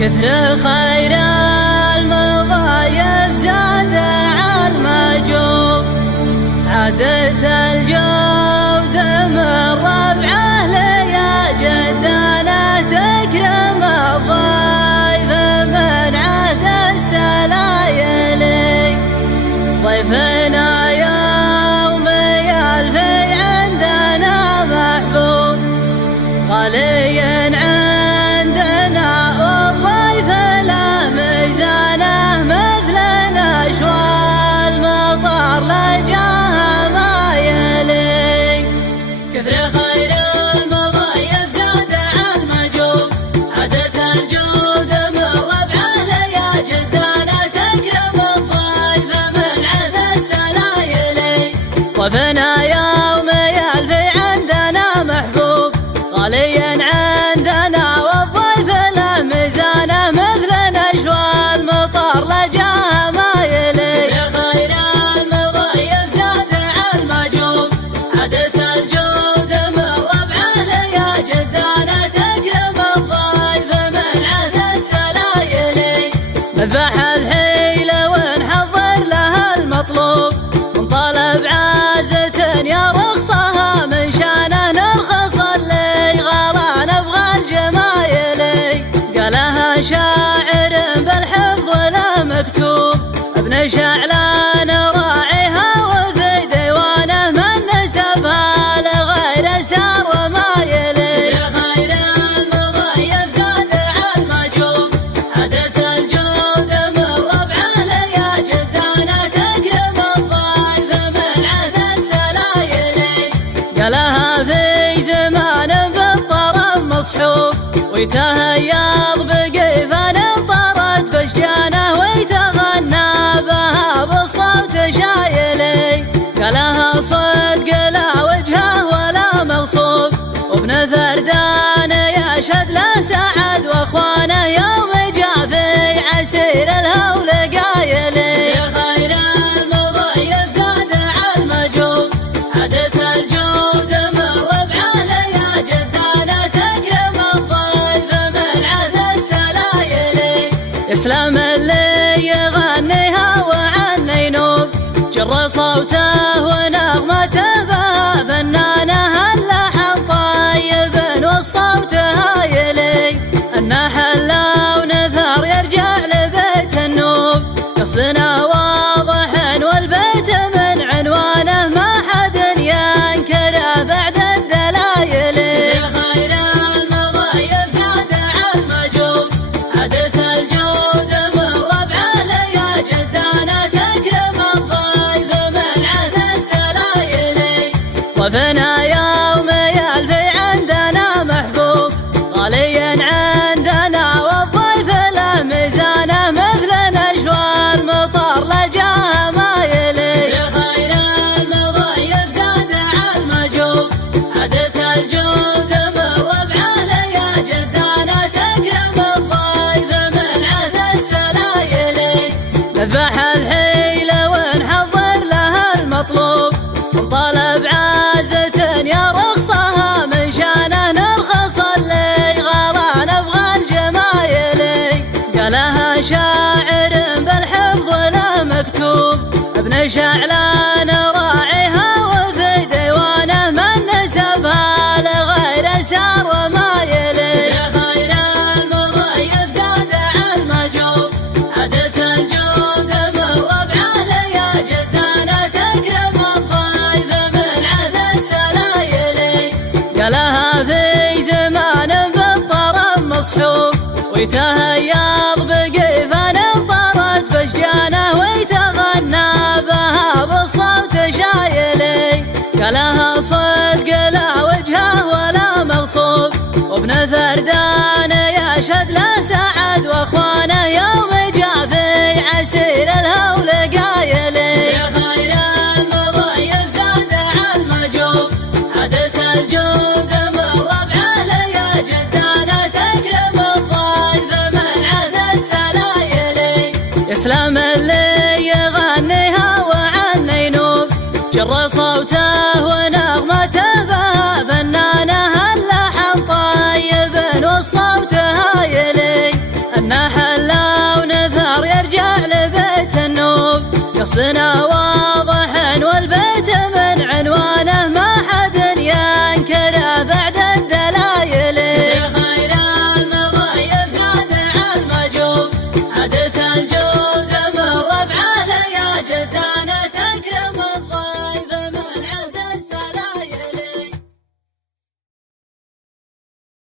كثر خير المضايف زاد عالمجوب، عادة الجود من ربعه ليا جدنا تكرم الضيف من عهد السلايلي. ضيفنا يوم يلفي عندنا محبوب، غالي عندنا والضيف له ميزانه مثل نشوى المطر لجاه ما يلي. كثر خير المضايف زاد عالمجوب، عادة الجود من ربعه ليا جدنا تكرم الضيف من عهد السلايلي. ضيفنا يوم يلفي عندنا محبوب، غالي عندنا والضيف له ميزانه مثل نشوى المطر لجاه ما يلي. خير المضايف زاد عالمجوب، عادة الجود من ربعه ليا جدنا تكرم الضيف من عهد السلايلي. نذبح الحيل ونحضر لها المطلوب، ونطالب عازة يا رخصها من شانه نرخص اللي غلا نبغى الجمايلي. قالها شاعر بالحفظ لا مكتوب، ابن شعلان راعيها وفي ديوانه من نسبها لغير سار ما يلي. خير المضايف زاد عالمجوب، عادة الجود من ربعه ليا جدنا تكرم الضيف من عهد السلايلي. قالها في زمان بالطرب مصحوب، ويتهيض بقيفان طرت بشجانه ويتغنى بها بالصوت شايلي. قالها صدق لا وجهه ولا مغصوب، وابن فردان يشهد له سعد واخوانه يوم جاء في عسير الهول قايلي. خير المضايف زاد عالمجوب، عادة الجود من ربعه ليا جدنا تكرم الضيف من عهد السلايلي. يسلم اللي يغنيها وعنه ينوب، جر صوته ونغمته بها فنانه اللحن طيب والصوت هايلي. النحل ونثر يرجع لبيت النوب، قصدنا واضح والبيت من عنوانه ما حد ينكره بعد الدلايل. خير المضايف زاد عالمجوب، عادة الجود من ربعه ليا جدنا تكرم الضيف من عهد السلايلي. ضيفنا يوم يلفي عندنا محبوب، غالي عندنا والضيف له ميزانه مثل نشوى المطر لجاه ما يلي. خير المضايف زاد عالمجوب، عادة الجود من ربعه ليا جدنا تكرم الضيف من عهد السلايلي. نذبح الحيل ونحضر لها المطلوب، ونطالب عازة يا رخصها من شانه نرخص اللي غلا نبغى الجمايلي. قالها شاعر بالحفظ لا مكتوب، ابن شعلان راعيها وفي ديوانه من نسبها لغير سار ما يلي. خير المضايف زاد عالمجوب، عادة الجود من ربعه ليا جدنا تكرم الضيف من عهد السلايلي. قالها في زمان بالطرب مصحوب، ويتهيض بقيفان طرت بشجانه ويتغنى بها بالصوت شايلي. قالها صدق لا وجهه ولا مغصوب، وابن فردان يشهد له سعد واخوانه يوم جاء في عسير الهول قايلي. خير المضايف زاد عالمجوب، عادة الجود من ربعه ليا جدنا تكرم الضيف من عهد السلايلي. يسلم اللي يغنيها وعنه ينوب، جر صوته ونغمته بها فنانه اللحن طيب والصوت هايلي. لما حلا ونثر يرجع لبيت النوب قصدنا